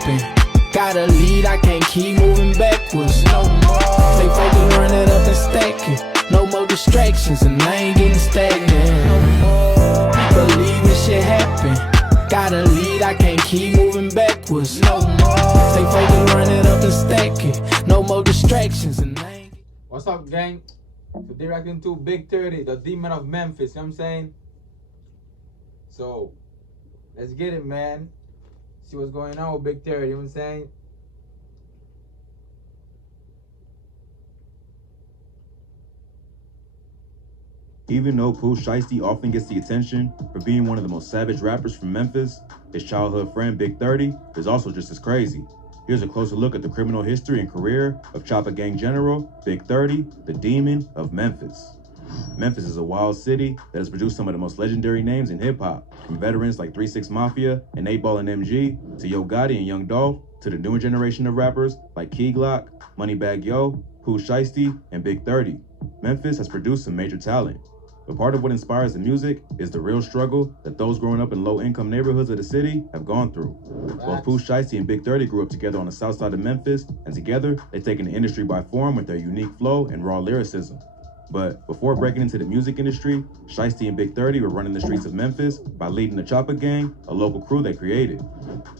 happen. Gotta lead, I can't keep moving backwards no more. Stay focused, run it up and stack it. No more distractions, and I ain't getting stagnant no more. Believe this shit happen. Gotta lead, I can't keep moving backwards no more. Stay focused, run it up and stack it. No more distractions, and I ain't. What's up, gang? Today reacting to Big 30, the demon of Memphis, you know what I'm saying? So, let's get it, man. See what's going on with Big 30, you know what I'm saying? Even though Pooh Shiesty often gets the attention for being one of the most savage rappers from Memphis, his childhood friend Big 30 is also just as crazy. Here's a closer look at the criminal history and career of Chopper Gang General Big 30, the Demon of Memphis. Memphis is a wild city that has produced some of the most legendary names in hip-hop, from veterans like 3 6 Mafia and 8 Ball and MG, to Yo Gotti and Young Dolph, to the newer generation of rappers like Key Glock, Moneybagg Yo, Pooh Shiesty, and Big 30. Memphis has produced some major talent. But part of what inspires the music is the real struggle that those growing up in low-income neighborhoods of the city have gone through. Both Pooh Shiesty and Big 30 grew up together on the south side of Memphis, and together they've taken the industry by storm with their unique flow and raw lyricism. But before breaking into the music industry, Shiesty and Big 30 were running the streets of Memphis by leading the Chopper Gang, a local crew they created.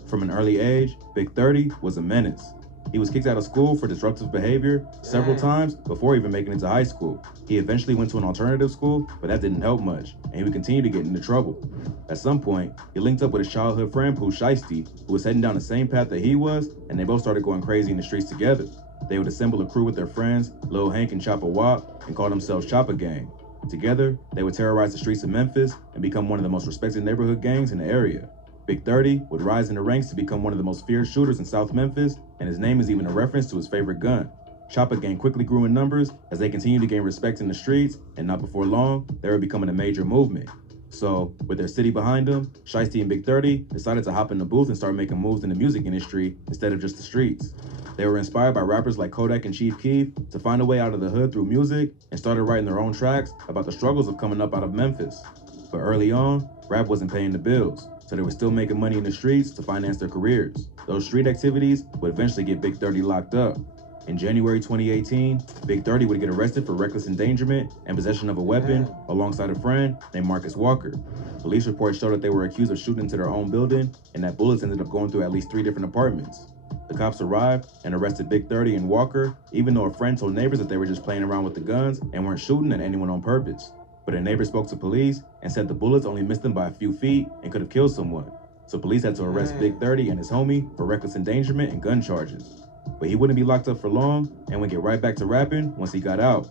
From an early age, Big 30 was a menace. He was kicked out of school for disruptive behavior several times before even making it to high school. He eventually went to an alternative school, but that didn't help much, and he would continue to get into trouble. At some point, he linked up with his childhood friend Pooh Shiesty, who was heading down the same path that he was, and they both started going crazy in the streets together. They would assemble a crew with their friends, Lil Hank and Chopper Wop, and call themselves Chopper Gang. Together, they would terrorize the streets of Memphis and become one of the most respected neighborhood gangs in the area. Big 30 would rise in the ranks to become one of the most feared shooters in South Memphis, and his name is even a reference to his favorite gun. Chopper Gang quickly grew in numbers as they continued to gain respect in the streets, and not before long, they were becoming a major movement. So, with their city behind them, Shiesty and Big 30 decided to hop in the booth and start making moves in the music industry instead of just the streets. They were inspired by rappers like Kodak and Chief Keef to find a way out of the hood through music and started writing their own tracks about the struggles of coming up out of Memphis. But early on, rap wasn't paying the bills, so they were still making money in the streets to finance their careers. Those street activities would eventually get Big 30 locked up. In January 2018, Big 30 would get arrested for reckless endangerment and possession of a weapon alongside a friend named Marcus Walker. Police reports show that they were accused of shooting into their own building and that bullets ended up going through at least 3 different apartments. The cops arrived and arrested Big 30 and Walker, even though a friend told neighbors that they were just playing around with the guns and weren't shooting at anyone on purpose. But a neighbor spoke to police and said the bullets only missed them by a few feet and could have killed someone. So police had to arrest Big 30 and his homie for reckless endangerment and gun charges. But he wouldn't be locked up for long and would get right back to rapping once he got out.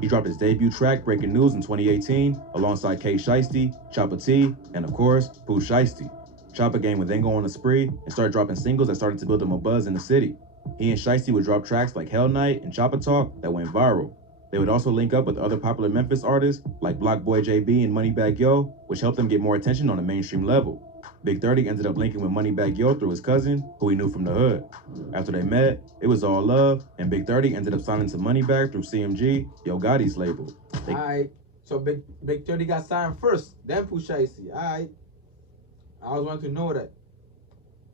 He dropped his debut track, Breaking News, in 2018, alongside K Shiesty, Chopper T, and of course, Pooh Shiesty. Chopper Gang would then go on a spree and start dropping singles that started to build him a buzz in the city. He and Shiesty would drop tracks like Hell Night and Chopper Talk that went viral. They would also link up with other popular Memphis artists like Block Boy JB and Moneybagg Yo, which helped them get more attention on a mainstream level. Big 30 ended up linking with Moneybagg Yo through his cousin, who he knew from the hood. After they met, it was all love, and Big 30 ended up signing to Moneybagg through CMG, Yo Gotti's label. Alright, so Big 30 got signed first, then Pooh Shiesty. Alright, I always wanted to know that.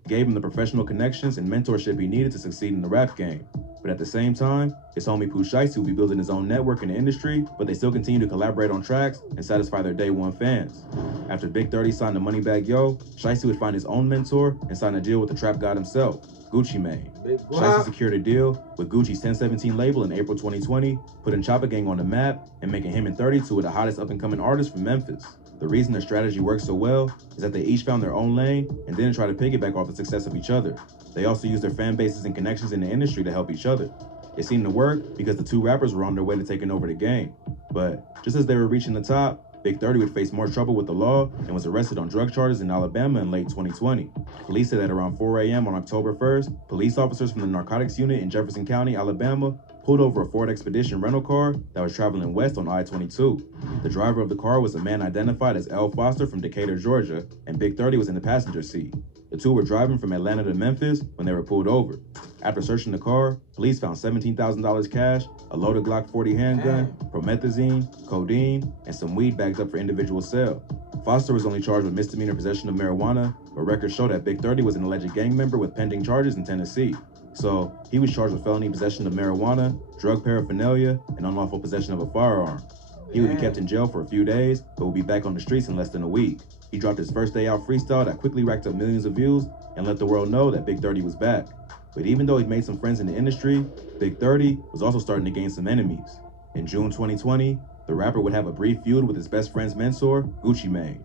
Gave him the professional connections and mentorship he needed to succeed in the rap game. But at the same time, his homie Pooh Shiesty would be building his own network in the industry, but they still continue to collaborate on tracks and satisfy their day one fans. After Big 30 signed to Moneybagg Yo, Shiesty would find his own mentor and sign a deal with the trap god himself, Gucci Mane. Shiesty secured a deal with Gucci's 1017 label in April 2020, putting Chopper Gang on the map and making him and 30 two of the hottest up-and-coming artists from Memphis. The reason their strategy worked so well is that they each found their own lane and didn't try to piggyback off the success of each other. They also used their fan bases and connections in the industry to help each other. It seemed to work because the two rappers were on their way to taking over the game. But just as they were reaching the top, Big 30 would face more trouble with the law and was arrested on drug charges in Alabama in late 2020. Police said that around 4 a.m. on October 1st, police officers from the narcotics unit in Jefferson County, Alabama, pulled over a Ford Expedition rental car that was traveling west on I-22. The driver of the car was a man identified as L. Foster from Decatur, Georgia, and Big 30 was in the passenger seat. The two were driving from Atlanta to Memphis when they were pulled over. After searching the car, police found $17,000 cash, a loaded Glock 40 handgun, promethazine, codeine, and some weed bagged up for individual sale. Foster was only charged with misdemeanor possession of marijuana, but records show that Big 30 was an alleged gang member with pending charges in Tennessee. So, he was charged with felony possession of marijuana, drug paraphernalia, and unlawful possession of a firearm. He would be kept in jail for a few days, but would be back on the streets in less than a week. He dropped his first day out freestyle that quickly racked up millions of views and let the world know that Big 30 was back. But even though he'd made some friends in the industry, Big 30 was also starting to gain some enemies. In June 2020, the rapper would have a brief feud with his best friend's mentor, Gucci Mane.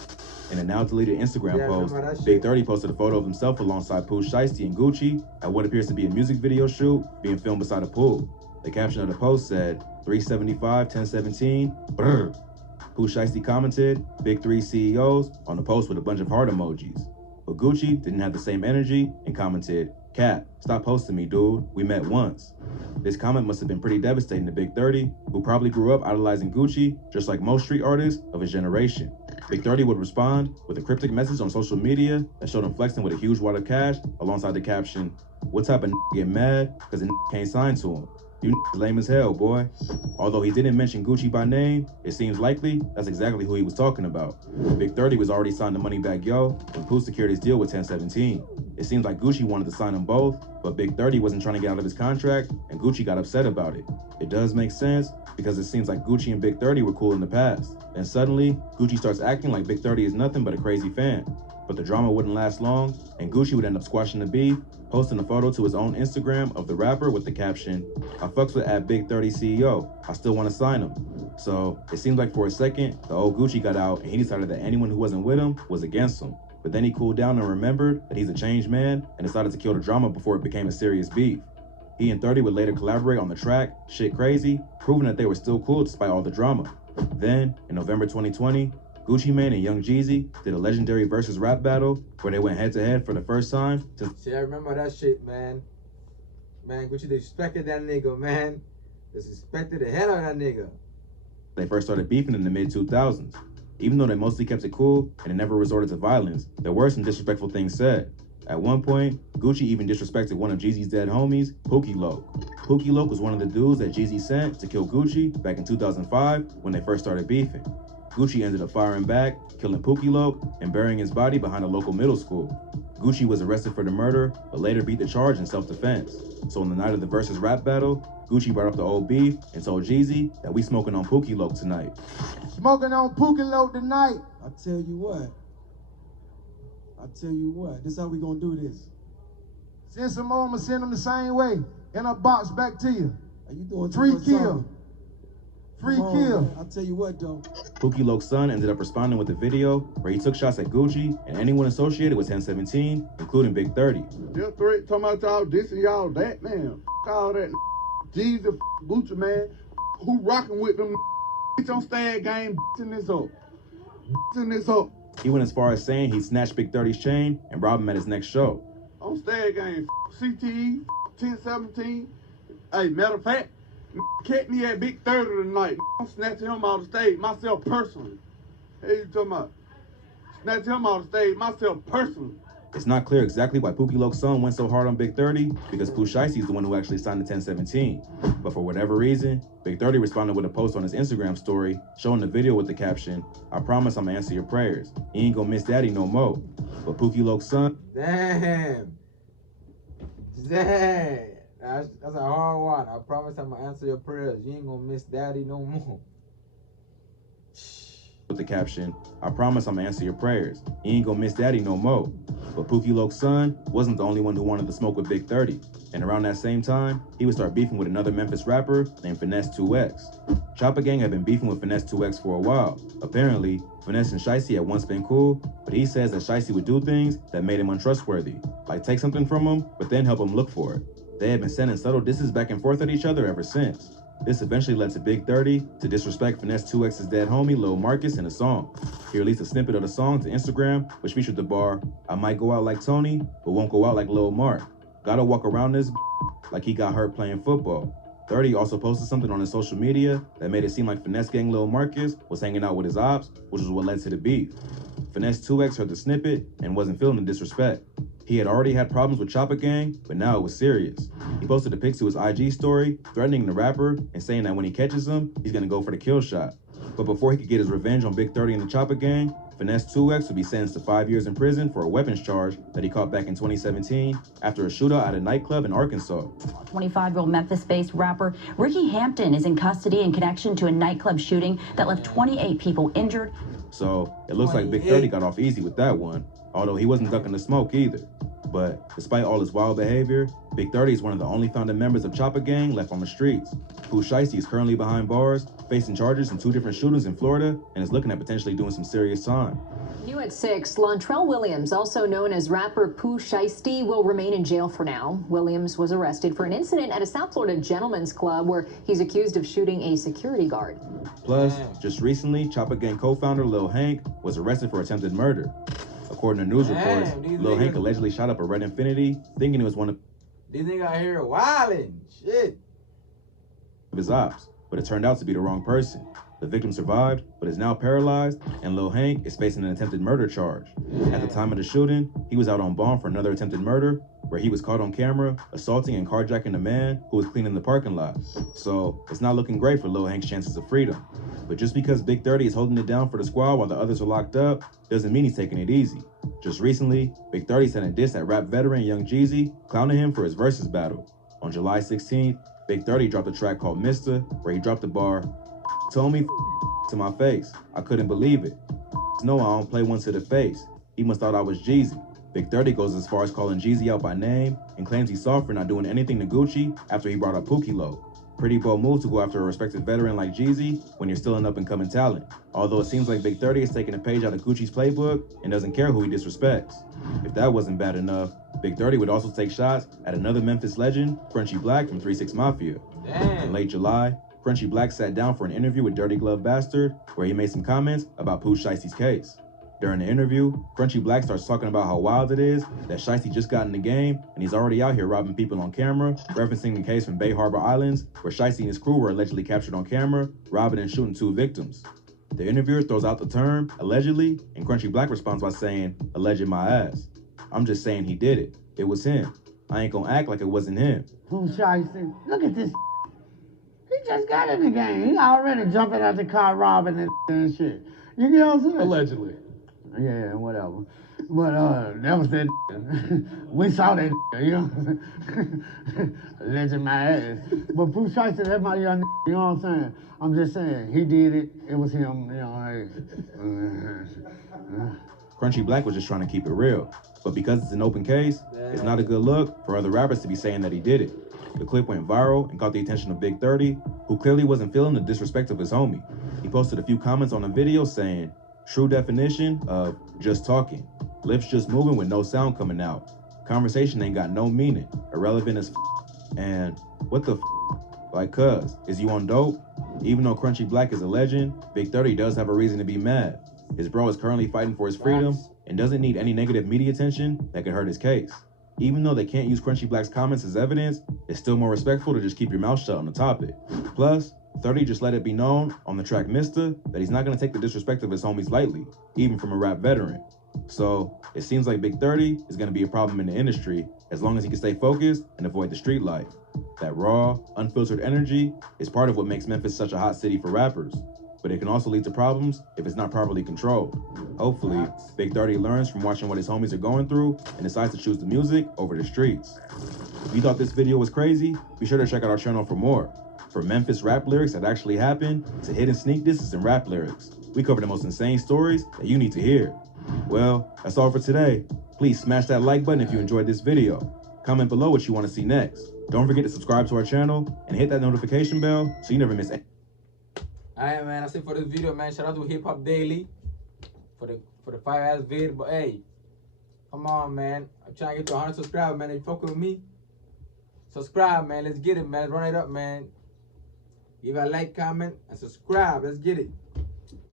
In a now deleted Instagram post, Big 30 posted a photo of himself alongside Pooh Shiesty and Gucci at what appears to be a music video shoot being filmed beside a pool. The caption of the post said, 375, 1017, brr. Pooh Shiesty commented, Big 3 CEOs, on the post with a bunch of heart emojis. But Gucci didn't have the same energy and commented, Cat, stop posting me, dude. We met once. This comment must have been pretty devastating to Big 30, who probably grew up idolizing Gucci, just like most street artists of his generation. Big 30 would respond with a cryptic message on social media that showed him flexing with a huge wad of cash alongside the caption, what type of get mad because a can't sign to him? You lame as hell, boy. Although he didn't mention Gucci by name, it seems likely that's exactly who he was talking about. Big 30 was already signed to Moneybagg Yo when Pooh secured his deal with 1017. It seems like Gucci wanted to sign them both, but Big 30 wasn't trying to get out of his contract, and Gucci got upset about it. It does make sense, because it seems like Gucci and Big 30 were cool in the past. And suddenly, Gucci starts acting like Big 30 is nothing but a crazy fan. But the drama wouldn't last long, and Gucci would end up squashing the beef, posting a photo to his own Instagram of the rapper with the caption, I fucks with Big 30 CEO, I still want to sign him. So, it seemed like for a second, the old Gucci got out and he decided that anyone who wasn't with him was against him. But then he cooled down and remembered that he's a changed man and decided to kill the drama before it became a serious beef. He and 30 would later collaborate on the track, Shit Crazy, proving that they were still cool despite all the drama. Then, in November 2020, Gucci Mane and Young Jeezy did a legendary versus rap battle where they went head-to-head for the first time since... See, I remember that shit, man. Man, Gucci disrespected that nigga, man. Disrespected the hell out of that nigga. They first started beefing in the mid-2000s. Even though they mostly kept it cool and it never resorted to violence, there were some disrespectful things said. At one point, Gucci even disrespected one of Jeezy's dead homies, Pookie Loc. Pookie Loc was one of the dudes that Jeezy sent to kill Gucci back in 2005 when they first started beefing. Gucci ended up firing back, killing Pookie Loc, and burying his body behind a local middle school. Gucci was arrested for the murder, but later beat the charge in self-defense. So on the night of the versus rap battle, Gucci brought up the old beef and told Jeezy that we smoking on Pookie Loc tonight. Smoking on Pookie Loc tonight. I tell you what, this how we gonna do this. Send some more, I'ma send them the same way. In a box back to you. Are you doing Free kill. Free kill. I tell you what though. Pookie Loc's son ended up responding with a video where he took shots at Gucci and anyone associated with 1017, including Big 30. Death threat, talking about y'all dissing y'all that, man. All that. Jesus, Gucci, man. Who rocking with them? Bitch on Stag game, in this up. In this up. He went as far as saying he'd snatch Big 30's chain and rob him at his next show. On Stag game, CTE, 1017. Hey, matter of fact, catch me at Big 30 tonight. I'm snatching him out of stage, myself personally. Hey, you talking about? Snatch him out of stage, myself personally. It's not clear exactly why Pookie Loc's son went so hard on Big 30 because Pooh Shiesty is the one who actually signed the 1017. But for whatever reason, Big 30 responded with a post on his Instagram story showing the video with the caption, I promise I'ma answer your prayers. You ain't gonna miss daddy no more. But Pookie Loc's son... Damn. That's a hard one. I promise I'm gonna answer your prayers. You ain't gonna miss daddy no more. With the caption, I promise I'm gonna answer your prayers. You ain't gonna miss daddy no more. But Pookie Loc's son wasn't the only one who wanted to smoke with Big 30. And around that same time, he would start beefing with another Memphis rapper named Finesse 2X. Chopper Gang had been beefing with Finesse 2X for a while. Apparently, Finesse and Shiesty had once been cool, but he says that Shiesty would do things that made him untrustworthy, like take something from him, but then help him look for it. They had been sending subtle disses back and forth at each other ever since. This eventually led to Big 30 to disrespect Finesse 2X's dead homie, Lil Marcus, in a song. He released a snippet of the song to Instagram, which featured the bar, I might go out like Tony, but won't go out like Lil Mark. Gotta walk around this like he got hurt playing football. 30 also posted something on his social media that made it seem like Finesse Gang Lil Marcus was hanging out with his ops, which was what led to the beef. Finesse 2X heard the snippet and wasn't feeling the disrespect. He had already had problems with Chopper Gang, but now it was serious. He posted a pic to his IG story, threatening the rapper and saying that when he catches him, he's gonna go for the kill shot. But before he could get his revenge on Big 30 and the Chopper Gang, Finesse 2X will be sentenced to 5 years in prison for a weapons charge that he caught back in 2017 after a shootout at a nightclub in Arkansas. 25-year-old Memphis-based rapper Ricky Hampton is in custody in connection to a nightclub shooting that left 28 people injured. So it looks like Big 30 got off easy with that one, although he wasn't ducking the smoke either. But despite all his wild behavior, Big 30 is one of the only founding members of Chopper Gang left on the streets. Pooh Shiesty is currently behind bars, facing charges in 2 different shootings in Florida, and is looking at potentially doing some serious time. New at 6, Lontrell Williams, also known as rapper Pooh Shiesty, will remain in jail for now. Williams was arrested for an incident at a South Florida gentleman's club where he's accused of shooting a security guard. Plus, just recently, Chopper Gang co-founder Lil Hank was arrested for attempted murder. According to news reports, Lil Hank allegedly shot up a red Infiniti, thinking it was one of These niggas out here wildin'. Shit. his ops, but it turned out to be the wrong person. The victim survived, but is now paralyzed, and Lil Hank is facing an attempted murder charge. At the time of the shooting, he was out on bond for another attempted murder, where he was caught on camera assaulting and carjacking a man who was cleaning the parking lot. So it's not looking great for Lil Hank's chances of freedom. But just because Big 30 is holding it down for the squad while the others are locked up, doesn't mean he's taking it easy. Just recently, Big 30 sent a diss at rap veteran Young Jeezy, clowning him for his versus battle. On July 16th, Big 30 dropped a track called Mister, where he dropped the bar, "Told me to my face. I couldn't believe it. No, I don't play one to the face. He must thought I was Jeezy." Big 30 goes as far as calling Jeezy out by name and claims he's soft for not doing anything to Gucci after he brought up Pookie Low. Pretty bold move to go after a respected veteran like Jeezy when you're still an up-and-coming talent. Although it seems like Big 30 is taking a page out of Gucci's playbook and doesn't care who he disrespects. If that wasn't bad enough, Big 30 would also take shots at another Memphis legend, Crunchy Black from 3 6 Mafia. Damn. In late July, Crunchy Black sat down for an interview with Dirty Glove Bastard, where he made some comments about Pooh Shiesty's case. During the interview, Crunchy Black starts talking about how wild it is that Shiesty just got in the game and he's already out here robbing people on camera, referencing the case from Bay Harbor Islands, where Shiesty and his crew were allegedly captured on camera, robbing and shooting 2 victims. The interviewer throws out the term, allegedly, and Crunchy Black responds by saying, "Alleged my ass. I'm just saying he did it. It was him. I ain't gonna act like it wasn't him." Pooh Shiesty, look at this. He just got in the game. He already jumping out the car robbing and shit. You get what I'm saying? Allegedly. Yeah, whatever. But that was that. We saw that, you know. Alleged my ass. But Pooh Shiesty, that's my young, you know what I'm saying? I'm just saying, he did it. It was him, you know. Crunchy Black was just trying to keep it real. But because it's an open case, it's not a good look for other rappers to be saying that he did it. The clip went viral and caught the attention of Big 30, who clearly wasn't feeling the disrespect of his homie. He posted a few comments on the video saying, "True definition of just talking. Lips just moving with no sound coming out. Conversation ain't got no meaning. Irrelevant as and what the like, cuz, is you on dope?" Even though Crunchy Black is a legend, Big 30 does have a reason to be mad. His bro is currently fighting for his freedom and doesn't need any negative media attention that could hurt his case. Even though they can't use Crunchy Black's comments as evidence, it's still more respectful to just keep your mouth shut on the topic. Plus, 30 just let it be known on the track Mister that he's not gonna take the disrespect of his homies lightly, even from a rap veteran. So, it seems like Big 30 is gonna be a problem in the industry as long as he can stay focused and avoid the street life. That raw, unfiltered energy is part of what makes Memphis such a hot city for rappers, but it can also lead to problems if it's not properly controlled. Hopefully, Big 30 learns from watching what his homies are going through and decides to choose the music over the streets. If you thought this video was crazy, be sure to check out our channel for more. From Memphis rap lyrics that actually happened to hidden sneak disses and rap lyrics, we cover the most insane stories that you need to hear. Well, that's all for today. Please smash that like button if you enjoyed this video. Comment below what you want to see next. Don't forget to subscribe to our channel and hit that notification bell so you never miss any. Alright, man, that's it for this video, man. Shout out to Hip Hop Daily for the fire-ass vid. But hey, come on, man. I'm trying to get to 100 subscribers, man. If you fuck with me, subscribe, man. Let's get it, man. Run it up, man. Give a like, comment, and subscribe. Let's get it.